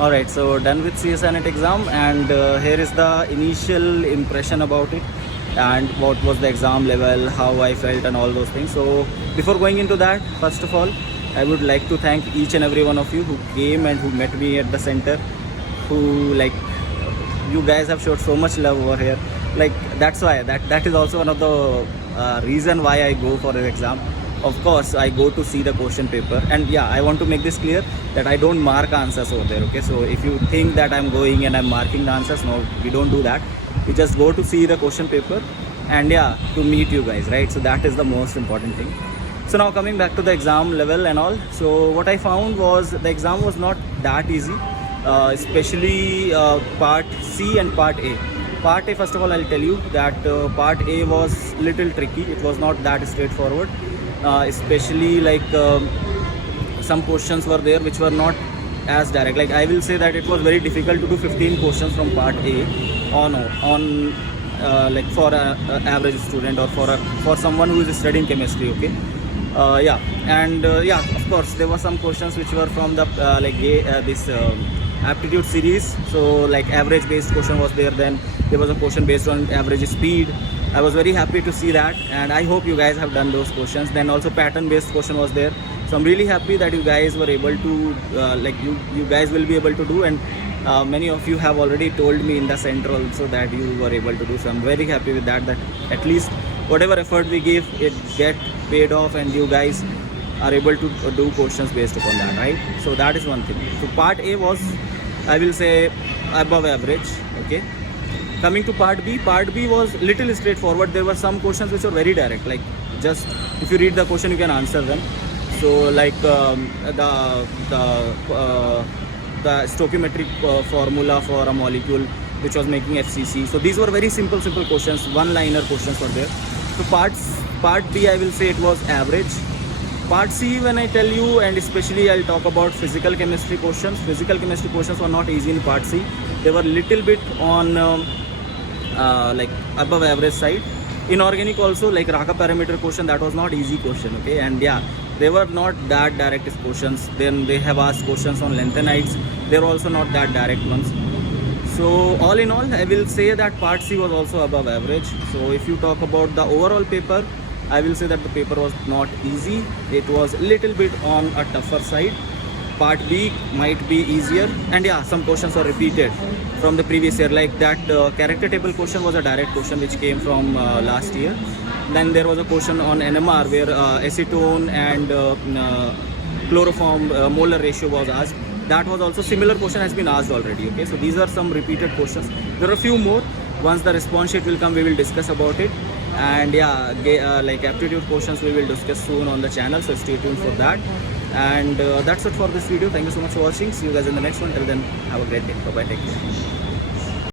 Alright, so done with CSIR net exam, and here is the initial impression about it and what was the exam level, how I felt and all those things. So before going into that, first of all, I would like to thank each and every one of you who came and who met me at the center, who you guys have showed so much love over here. That's why that is also one of the reason why I go for an exam. Of course, I go to see the question paper, and yeah, I want to make this clear that I don't mark answers over there. Okay, so if you think that I'm going and I'm marking the answers, no, we don't do that. We just go to see the question paper and yeah, to meet you guys, right? So that is the most important thing. So now coming back to the exam level and all, so what I found was the exam was not that easy, especially part C and part A. Part A, first of all, I'll tell you that part A was little tricky. It was not that straightforward. Especially some questions were there which were not as direct. I will say that it was very difficult to do 15 questions from part A on for a average student or for someone who is studying chemistry. Okay, yeah, of course there were some questions which were from the this aptitude series. So average based question was there, then there was a question based on average speed. I was very happy to see that, and I hope you guys have done those questions. Then also pattern based question was there, so I'm really happy that you guys were able to you guys will be able to do, and many of you have already told me in the center also that you were able to do. So I'm very happy with that at least whatever effort we give, it get paid off, and you guys are able to do questions based upon that, right? So that is one thing. So part A was, I will say, above average. Okay, coming to part B was little straightforward. There were some questions which were very direct, just if you read the question you can answer them. So the stoichiometric formula for a molecule which was making FCC. So these were very simple questions, one-liner questions were there. So part B, I will say it was average. Part C, when I tell you, and especially I'll talk about physical chemistry questions. Physical chemistry questions were not easy in part C. They were little bit on above average side. Inorganic also, Raka parameter question, that was not easy question. Okay, and yeah, they were not that direct questions. Then they have asked questions on lanthanides. They're also not that direct ones. So all in all, I will say that part C was also above average. So if you talk about the overall paper, I will say that the paper was not easy. It was a little bit on a tougher side. Part B might be easier, and yeah, some questions are repeated from the previous year. That character table question was a direct question which came from last year. Then there was a question on NMR where acetone and chloroform molar ratio was asked. That was also similar question has been asked already. Okay, so these are some repeated questions. There are a few more. Once the response sheet will come, we will discuss about it. And yeah, aptitude questions we will discuss soon on the channel, so stay tuned for that. And that's it for this video. Thank you so much for watching. See you guys in the next one. Till then, have a great day. Bye bye. Take care.